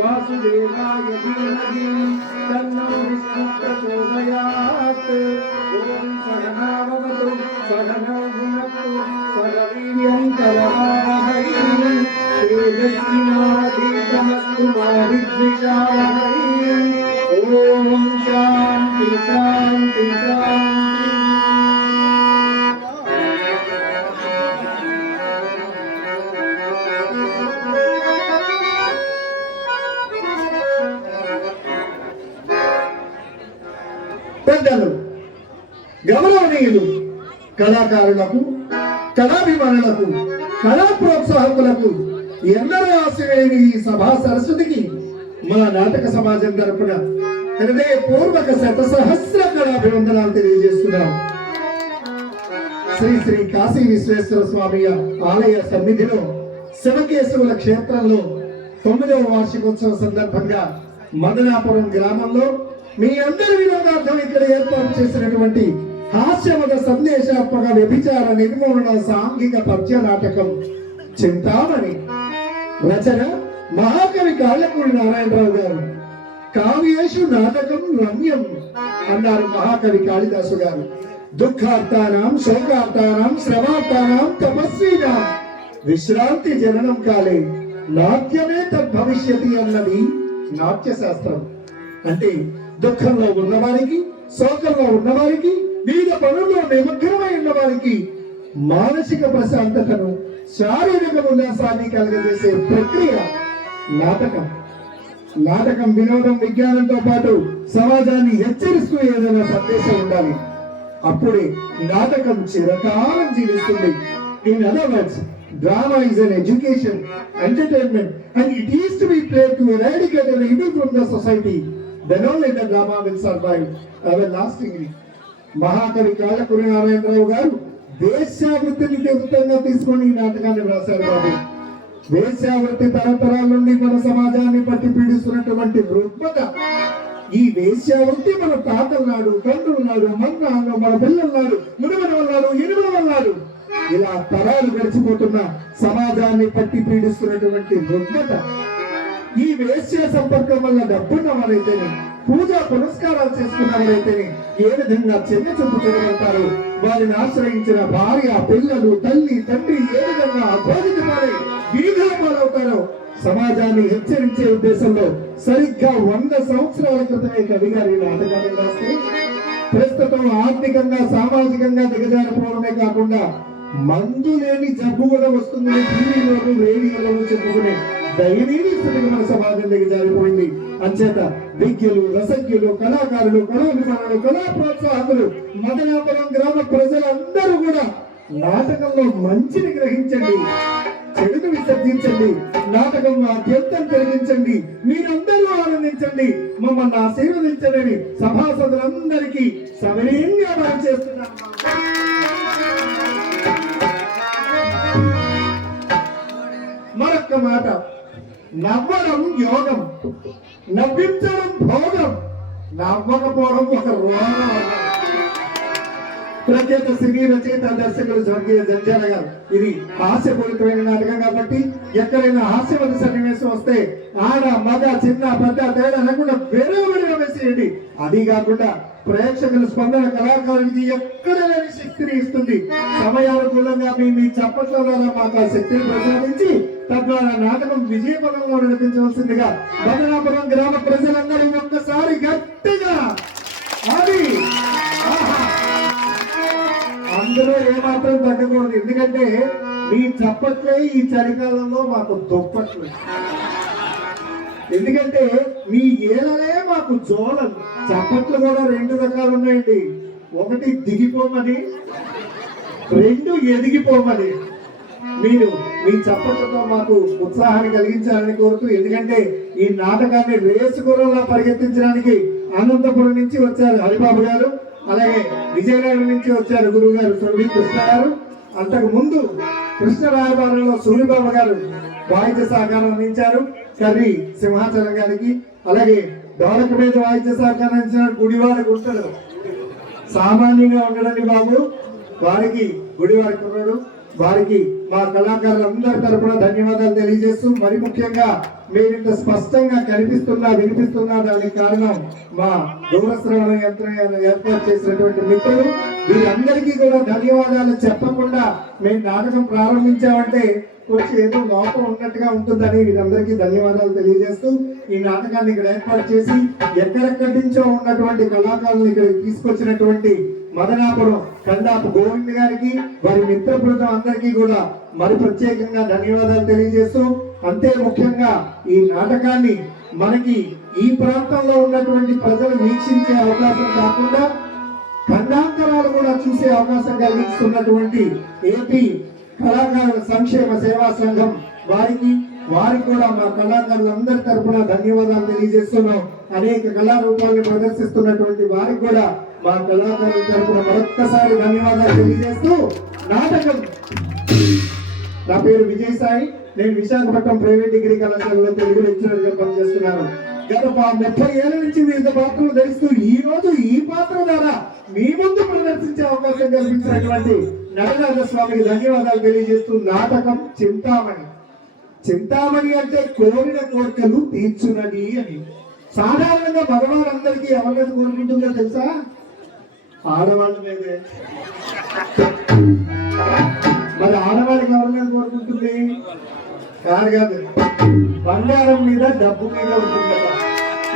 वासुदेवाय धीमहि तन्नो विष्णुः प्रचोदयात्। ॐ सहनाववतु सहनौ भुनक्तु सह वीर्यं करवावहै तेजस्विनावधीतमस्तु मा विद्विषावहै। ॐ शान्ति शान्ति शान्ति। పెద్దలు, గౌరవనీయులు, కళాకారులకు, కళాభిమానులకు, కళా ప్రోత్సాహకులకు ఎందరో ఆశయమైన ఈ సభా సరస్వతికి మా నాటక సమాజం తరపున హృదయపూర్వక శతసహస్ర కళాభివందనాలు తెలియజేస్తున్నాం. శ్రీ శ్రీ కాశీ విశ్వేశ్వర స్వామి ఆలయ సన్నిధిలో శివకేశవుల క్షేత్రంలో 9వ వార్షికోత్సవ సందర్భంగా మదనాపురం గ్రామంలో మీ అందరి వినోదార్థం ఇక్కడ ఏర్పాటు చేసినటువంటి హాస్యమద సందేశాత్మక వ్యభిచార నిర్మూలన సాంఘిక పద్య నాటకం చింతామణి రచన మహాకవి కాళ్ళకూరి నారాయణరావు గారు. కావ్యేషు నాటకం రమ్యం అన్నారు మహాకవి కాళిదాసు గారు. దుఃఖార్తానాం శోకార్తానాం శ్రవార్తానాం తపస్వీనాం విశ్రాంతి జననం కాలే నాట్యమే తద్భవిష్యతి అన్నది నాట్యశాస్త్రం. అంటే దుఃఖంలో ఉన్నవారికి, శోకంలో ఉన్నవారికి, వివిధ పనుల్లో నిమగ్నమై ఉన్నవారికి మానసిక ప్రశాంతతను, శారీరక ఉల్లాసాన్ని కలగజేసే ప్రక్రియ నాటకం. నాటకం వినోదం, విజ్ఞానంతో పాటు సమాజాన్ని హెచ్చరిస్తూ ఏదైనా సందేశం ఉండాలి. అప్పుడే నాటకం చిరకాలం జీవిస్తుంది. In other words, drama is an education, entertainment, and it is to be played to eradicate an evil from the society. Then only the drama will survive everlastingly. మహాకవి కాళ్ళకూరి నారాయణరావు గారు వేశ్యావృత్తిని తీవ్రంగా తీసుకొని ఈ నాటకాన్ని రాశారు. బాబు, వేశ్యావృత్తి తరతరాల నుండి మన సమాజాన్ని పట్టి పీడిస్తున్నటువంటి రుగ్మత. ఈ వేశ్యావృత్తి మన తాతల నాడు, తండ్రుల నాడు, మన పిల్లల నాడు, మునుమల నాడు, ఎనుమల నాడు, ఇలా తరాలు గడిచిపోతున్న సమాజాన్ని పట్టి పీడిస్తున్నటువంటి రుగ్మత. ఈ వేశ్య సంపర్కం వల్ల డబ్బున్న వారైతేనే, పూజా పునస్కారాలు చేసుకున్న వారైతేనే ఏ విధంగా చిన్న చూపు చేయగలుగుతారు, వారిని ఆశ్రయించిన భార్య, పిల్లలు, తల్లి, తండ్రి ఏ విధంగా అభోజిత పాలై వీధిలో పాలవుతారో సమాజాన్ని హెచ్చరించే ఉద్దేశంలో సరిగ్గా 100 సంవత్సరాల క్రితమే కవి గారి నాటకాన్ని రాస్తే ప్రస్తుతం ఆర్థికంగా, సామాజికంగా దిగజారిపోవడమే కాకుండా మందు లేని జబ్బు కూడా వస్తుందని టీవీలోను, రేడియోలోను చెప్పుకునే దయనీయ స్థితికి మన సమాజం దిగజారిపోయింది. అంచేత విజ్ఞులు, రసజ్ఞులు, కళాకారులు, కళాభిమానులు, కళా ప్రోత్సాహకులు, మదనాపురం గ్రామ ప్రజలందరూ కూడా నాటకంలో మంచిని గ్రహించండి, చెడును విసర్జించండి, నాటకం అత్యంతం కలిగించండి, మీరందరూ ఆనందించండి, మమ్మల్ని ఆశీర్వదించండి సభాసదులందరికీ సవినయంగా మనం చేస్తున్నాం. మరొక్క మాట, నవ్వడం యోగం, నవ్వించడం భోగం, నవ్వకపోవడం ఒక రోగం. ప్రఖ్యాత సినీ రచయిత, దర్శకులు స్వర్గీయ జంధ్యాల గారు ఇది హాస్యపూరితమైన నాటకం కాబట్టి ఎక్కడైనా హాస్యవత సన్నివేశం వస్తే ఆడ, మగ, చిన్న, పెద్ద తేడా లేకుండా వేరే వేసేయండి. అది కాకుండా ప్రేక్షకుల స్పందన కళాకారునికి ఎక్కడ లేని శక్తిని ఇస్తుంది. సమయానుకూలంగా మీ చప్పట్ల ద్వారా మాకు ఆ శక్తిని ప్రసాదించి తద్వారా నాటకం విజయపదంలో నడిపించవలసిందిగా మదనాపురం గ్రామ ప్రజలందరూ ఒక్కసారి గట్టిగా అది అందులో ఏమాత్రం తగ్గకూడదు. ఎందుకంటే మీ చప్పట్లే ఈ చలికాలంలో మాకు దుప్పట్లు. ఎందుకంటే మీ ఏలనే మాకు జోలలు. చప్పట్లు కూడా 2 రకాలు ఉన్నాయండి. ఒకటి దిగిపోమని, 2 ఎదిగిపోమని. మీరు మీ చప్పట్లతో మాకు ఉత్సాహాన్ని కలిగించాలని కోరుతూ, ఎందుకంటే ఈ నాటకాన్ని రేసు గుర్రంలా పరిగెత్తించడానికి అనంతపురం నుంచి వచ్చారు హరిబాబు గారు, అలాగే విజయనగరం నుంచి వచ్చారు గురువు గారు సురభి కృష్ణ గారు. అంతకు ముందు కృష్ణ రాయబారంలో సూరిబాబు గారు వాయిద్య సహకారం అందించారు కర్రీ సింహాచలం గారికి. అలాగే డోలక మీద వాయిద్య సహకారం అందించిన గుడివారి గుంటడు సామాన్యంగా ఉండడండి బాబు, వారికి గుడివారి కుర్రాడు, వారికి మా కళాకారులందరి తరపున ధన్యవాదాలు తెలియజేస్తూ, మరి ముఖ్యంగా మీరు ఇంత స్పష్టంగా కనిపిస్తున్నా వినిపిస్తున్నా దానికి కారణం మా దూరశ్రవణ యంత్రం ఏర్పాటు చేసినటువంటి మిత్రులు. వీరందరికీ కూడా ధన్యవాదాలు చెప్పకుండా మేము నాటకం ప్రారంభించామంటే కొంచెం ఏదో లోపం ఉన్నట్టుగా ఉంటుందని వీరందరికీ ధన్యవాదాలు తెలియజేస్తూ, ఈ నాటకాన్ని ఇక్కడ ఏర్పాటు చేసి ఎక్కడెక్కడి నుంచో ఉన్నటువంటి కళాకారులు ఇక్కడ తీసుకొచ్చినటువంటి మదనాపురం కండాపు గోవింద్ గారికి, వారి మిత్ర బృందం అందరికీ కూడా మరి ప్రత్యేకంగా ధన్యవాదాలు తెలియజేస్తూ, అంతే ముఖ్యంగా ఈ నాటకాన్ని మనకి ఈ ప్రాంతంలో ఉన్నటువంటి ప్రజలు వీక్షించే అవకాశం కాకుండా ఖండాంతరాలు కూడా చూసే అవకాశం కలిగిస్తున్నటువంటి ఏపీ కళాకారుల సంక్షేమ సేవా సంఘం వారికి కూడా మా కళాకారులందరి తరఫున ధన్యవాదాలు తెలియజేస్తున్నాం. అనేక కళారూపాలను ప్రదర్శిస్తున్నటువంటి వారికి కూడా మా కళాకారుల తరఫున మరొక్కసారి ధన్యవాదాలు తెలియజేస్తూ, నాటకం నా పేరు విజయసాయి, నేను విశాఖపట్నం ప్రైవేట్ డిగ్రీ కళాశాలలో తెలుగు లెక్చరర్ గా పనిచేస్తున్నాను. గత 30 ఏళ్ల నుంచి వివిధ పాత్రలు ధరిస్తూ ఈ రోజు ఈ పాత్ర ద్వారా మీ ముందు ప్రదర్శించే అవకాశం కల్పించినటువంటి నటరాజ స్వామికి ధన్యవాదాలు తెలియజేస్తూ, నాటకం చింతామణి. చింతామణి అంటే కోరిన కోరికలు తీర్చునది అని. సాధారణంగా మగవాళ్ళందరికీ ఎవరి మీద కోరుకుంటుందో తెలుసా? ఆడవాళ్ళ మీదే. మరి ఆడవాళ్ళకి ఎవరి మీద కోరుకుంటుంది? కాదు, బంగారం మీద డబ్బు మీద ఉంటుంది కదా.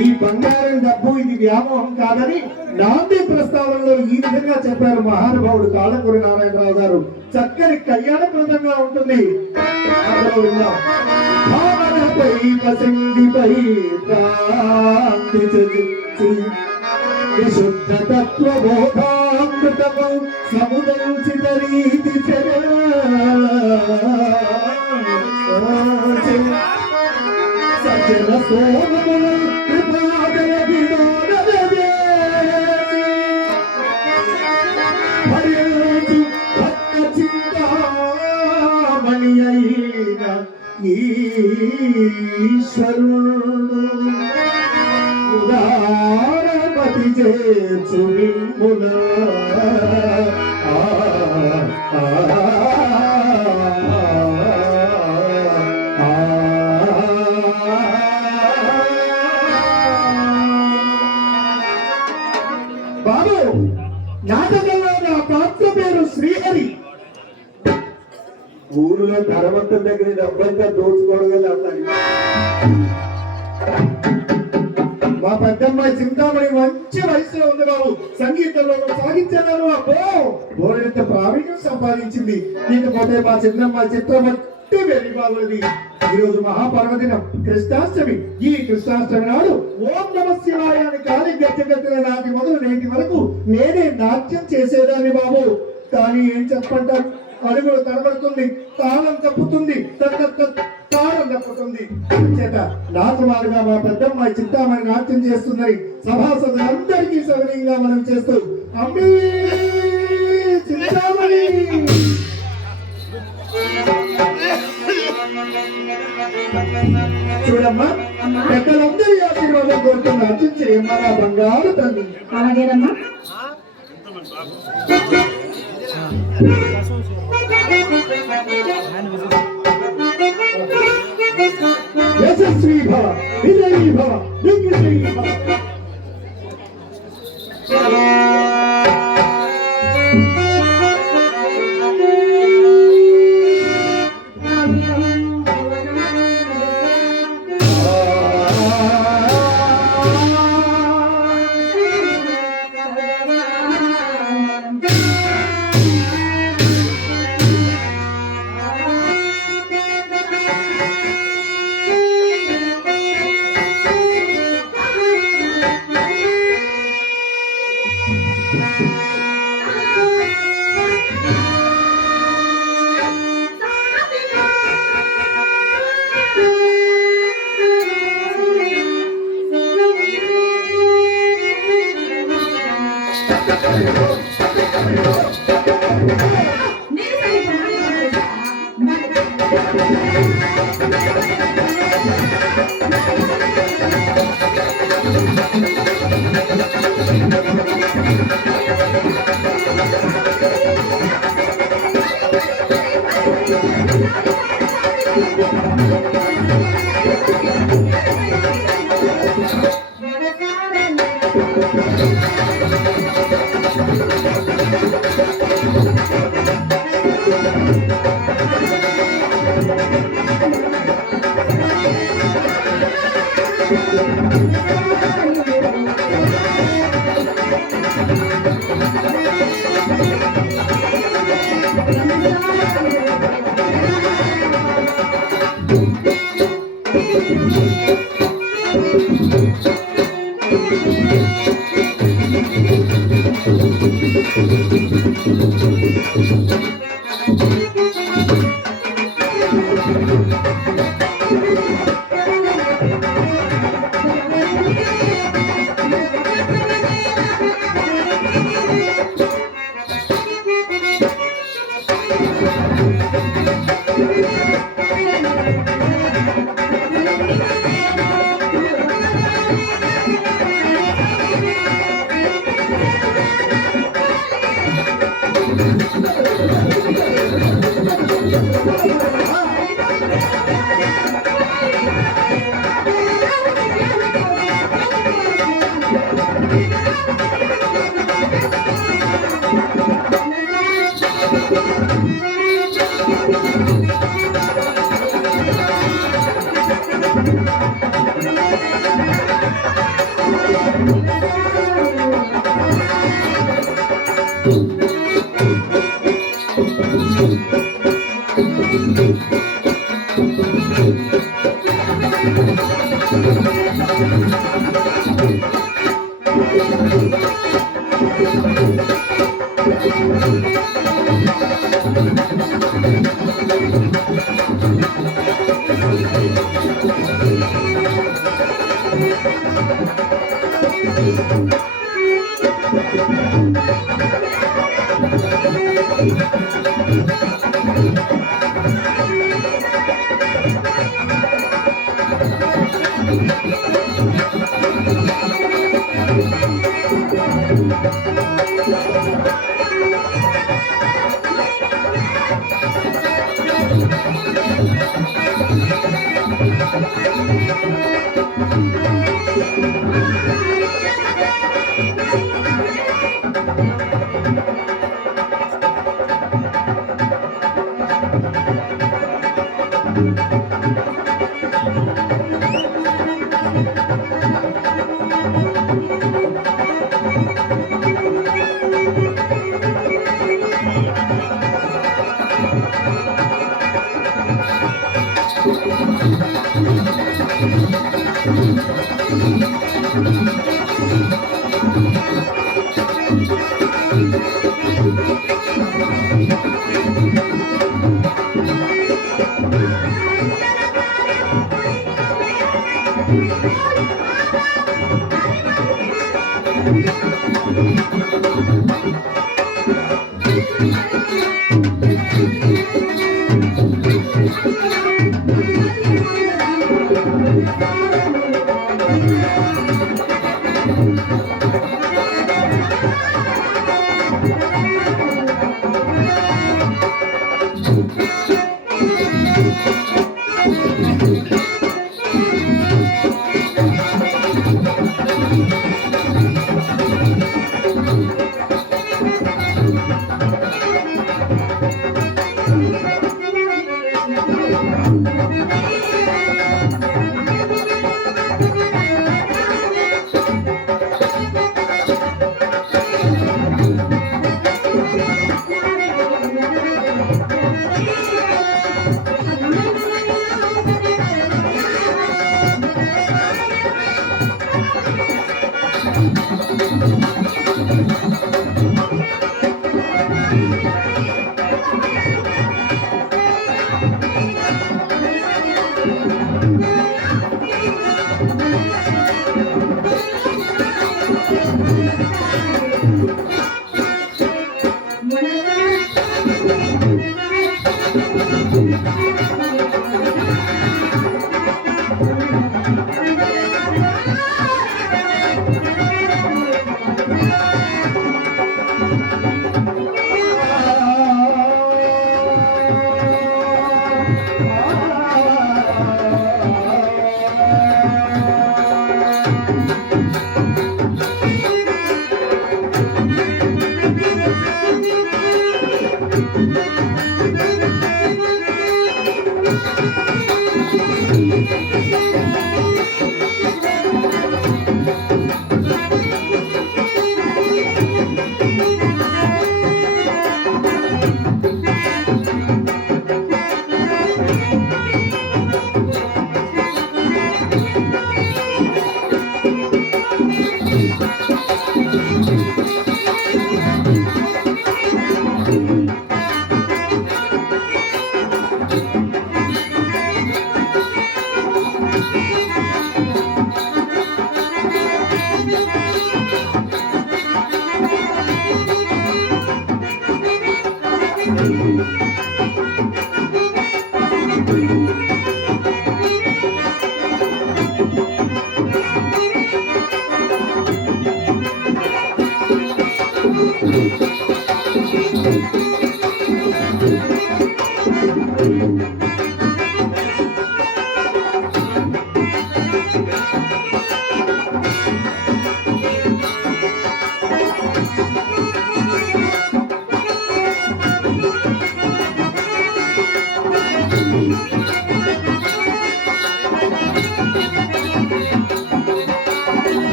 ఈ బంగారం డబ్బు ఇది వ్యామోహం కాదని నాంది ప్రస్తావనలో ఈ విధంగా చెప్పారు మహానుభావుడు కాళ్ళకూరి నారాయణరావు గారు. చక్కని కళ్యాణప్రదంగా ఉంటుంది. భావనపై వసంతిపై విశుద్ధ తత్వబోధామృతము సముదర్శిత రీతి సజన సోమములు కృపాదయ వినోదదే భరించి భక్త చింతామణి అయిన ఈశ్వరుడు ఉదారపతి చేర్చు మిమ్మున బాబు. నాటకంలో నా పాత్ర పేరు శ్రీహరి. ఊరిలో ధనవంతుల దగ్గర డబ్బంతా దోచుకోవడం కదా. మా పెద్దమ్మాయి చింతామణి మంచి వయసులో ఉంది బాబు. సంగీతంలోనూ సాహిత్యంలోనూ అబ్బో బోరెంత ప్రావీణ్యం సంపాదించింది. ఇకపోతే మా చిన్నమ్మాయి చిత్రమట్టి వెళ్లి బాగుంది. ఈ రోజు మహాపర్వదినం కృష్ణాష్టమి. ఈ కృష్ణాష్టమి నాడు ఓం నమ శివాయ అని కాలి గచ్చగత్తిన నాటి మొదలు నేటి వరకు నేనే నాట్యం చేసేదాన్ని బాబు. కానీ ఏం చెప్పంటారు, అడుగులు తడబడుతుంది, తాళం తప్పుతుంది, తాళం తప్పుతుంది. చేత నాటమాలుగా మా పెద్దమ్మాయి చింతామణి నాట్యం చేస్తుందని సభాసదులందరికీ సవినయంగా మనం చేస్తూ అమ్మి చింతామణి చూడమ్మా, పెద్దలందరి ఆశీర్వాదం కోరుతున్న అర్చించే మన బంగారు తల్లి. అలాగేనమ్మా. యశస్వీ భవ, విజయీ భవ, దిగ్విజయీ భవ.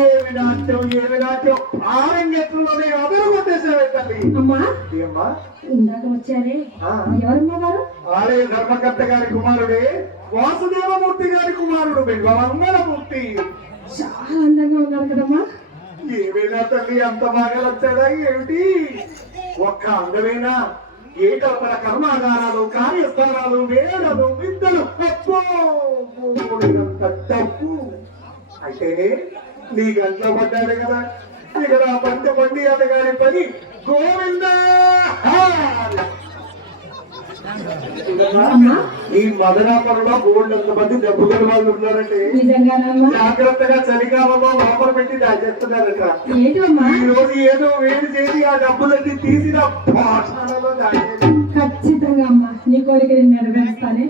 ఏమి నాట్యం ఏమి నాట్యం ఆరంగేట్లోనే అదరు కొట్టేసావే తల్లి. అమ్మా ఏమ్మా ఇందాక వచ్చారే ఎవరమ్మా వారు? ఆలయ ధర్మకర్త గారి కుమారుడే వాసుదేవమూర్తి గారి కుమారుడు బిల్వమంగళమూర్తి. చాలా అందంగా ఉన్నారు కదమ్మా. ఏమైనా తల్లి అంత బాగా వచ్చాడా ఏమిటి? ఒక్క అందమైనా ఏ కల్పన కర్మాగారాలు కార్యస్థానాలు వేడలు విద్యలు తప్పు అయితే నీ గంటలో పడ్డాడు కదా. ఇక నా పండి అతగారి పని గోవిందా. ఈ మదనాపురంలో గోల్డ్ మంది డబ్బుగల వాళ్ళు ఉన్నారంటే జాగ్రత్తగా చలికాలంలో లోపల పెట్టి దాచేస్తున్నారట. ఈ రోజు ఏదో వేడి చేసి ఆ డబ్బులన్నీ తీసిన పాఠశాలలో దాచేది. ఖచ్చితంగా అమ్మా నీ కోరిక నేను నెరవేరుస్తానే.